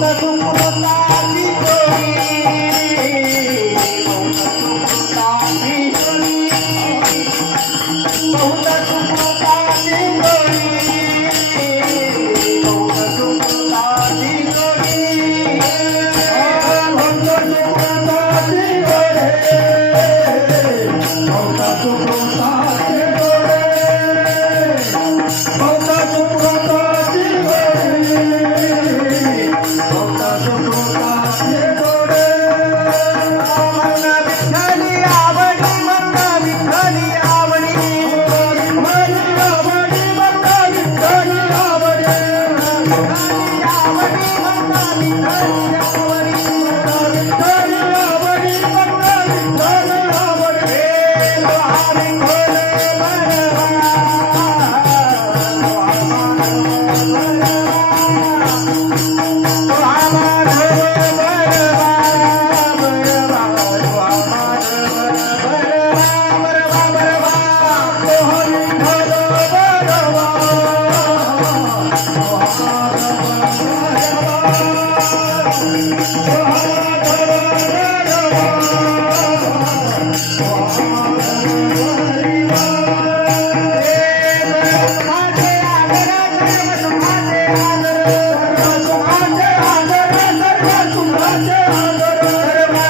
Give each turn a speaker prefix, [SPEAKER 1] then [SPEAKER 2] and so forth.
[SPEAKER 1] i us not let's go, Oh,